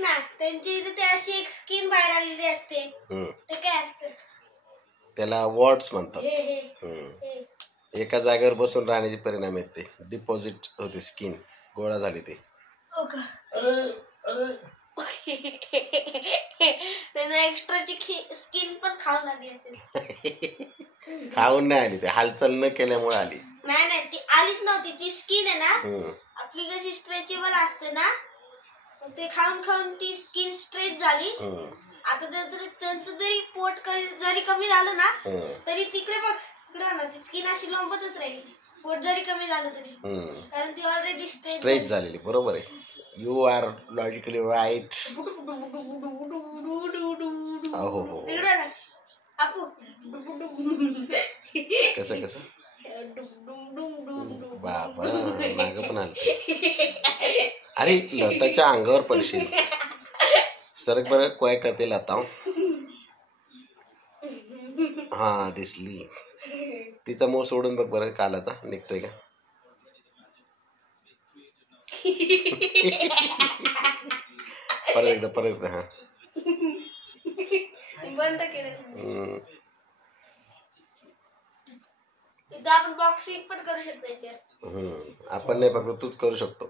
ना, त्यांची इथे ते अशी एक स्किन बाहेर आलेली असते. ते काय असतं? त्याला वॉर्ड्स म्हणतात. एका जागेवर बसून राहण्याचे परिणाम आहेत ते. डिपॉझिट होते स्किन, गोळा झाली ते. एक्स्ट्राची स्किन पण खाऊन आली असेल. खाऊन नाही आली, ते हालचाल न केल्यामुळे आली. नाही ती आलीच नव्हती. ती स्किन आहे ना, आपली कशी स्ट्रेचेबल असते ना, ते खाऊन खाऊन ती स्किन स्ट्रेच झाली. आता त्यांचं जरी पोट जरी कमी झालं ना, तरी तिकडे बघ, इकडे ना ती स्किन अशी लोंबतच राहील. पोट जरी कमी झालं तरी, कारण ती ऑलरेडी स्ट्रेच झालेली. बरोबर आहे. You are logically right. हो. कसं कसं बाबा, माग पण आलं. अरे लताच्या अंगावर पडशील. सरक बरं, काय करते लता? हा, दिसली. तिचा मोह सोडून बघ बरं, कालाचा निघतोय का? परत एकदा हा बंद केलं. आपण बॉक्सिंग पण करू शकतो. आपण नाही, फक्त तूच करू शकतो.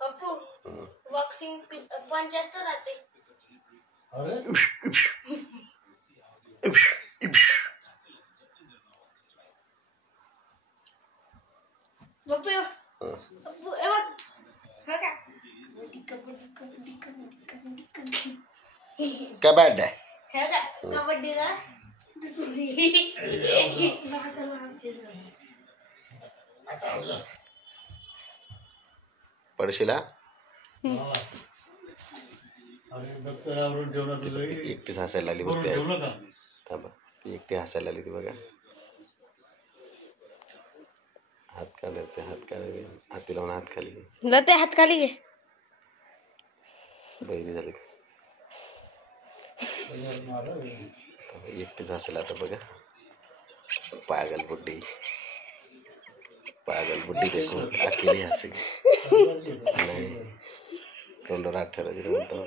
पप्पू, बॉक्सिंग पंच असतं ना ते. कबड्डी पडशिला. एकटीच हसायला आली बघ. थांबा, ती एकटी हसायला आली ती बघा. हात काढते, हाती लावून हात खाली घे. हात खाली घे. बहिणी झाली एकटीच हसायला आता बघा. पागल बुड्डी देखो, अकेली हसेगी. नाही, तोंडावर हात ठेवला तिला म्हणतो.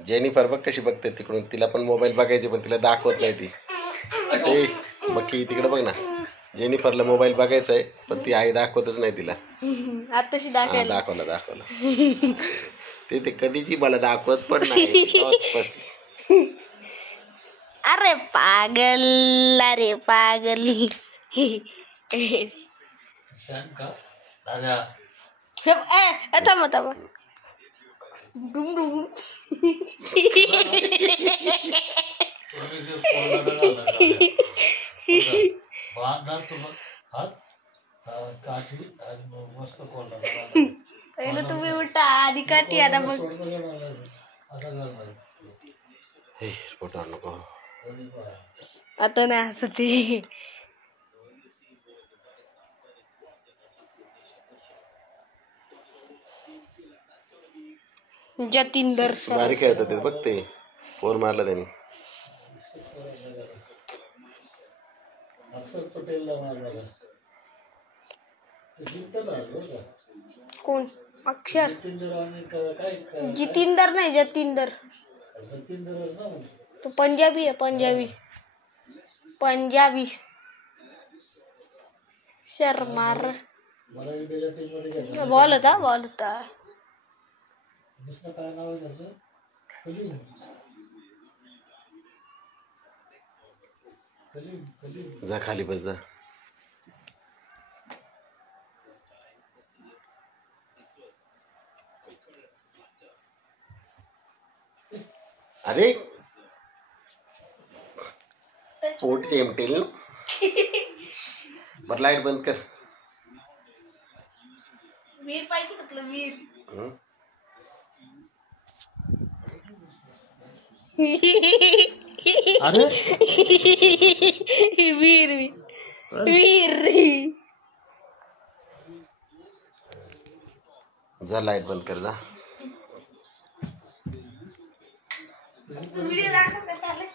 जेनिफर बघ कशी बघते तिकडून. तिला पण मोबाईल बघायची, पण तिला दाखवत नाही ती. बाकी तिकडे बघ ना, जेनिफरला मोबाईल बघायचा आहे, पण ती आई दाखवतच नाही तिला. दाखवला ते कधीची मला दाखवत पण नाही. अरे पागल. थांबा. पहिलं तुम्ही उठा आधी काठी. आता मग नको, आता नाही हसत. जतिंदर भारी खेळत होते बघ ते. 4 मारला त्यांनी. कोण? अक्षर. जितेंदर नाही, जतिंदर. तो पंजाबी आहे. पंजाबी शर्मार. बॉल होता. काय नाव आहे त्याचं? कलीम. जा खाली बस जा. अरे पोट चेमटेल. बरं लाईट बंद कर. वीर पाहिजे म्हटलं, वीर. अरे वीर विहिरी. जा लाईट बंद कर जा. व्हिडिओ दाखव कसा आलाय.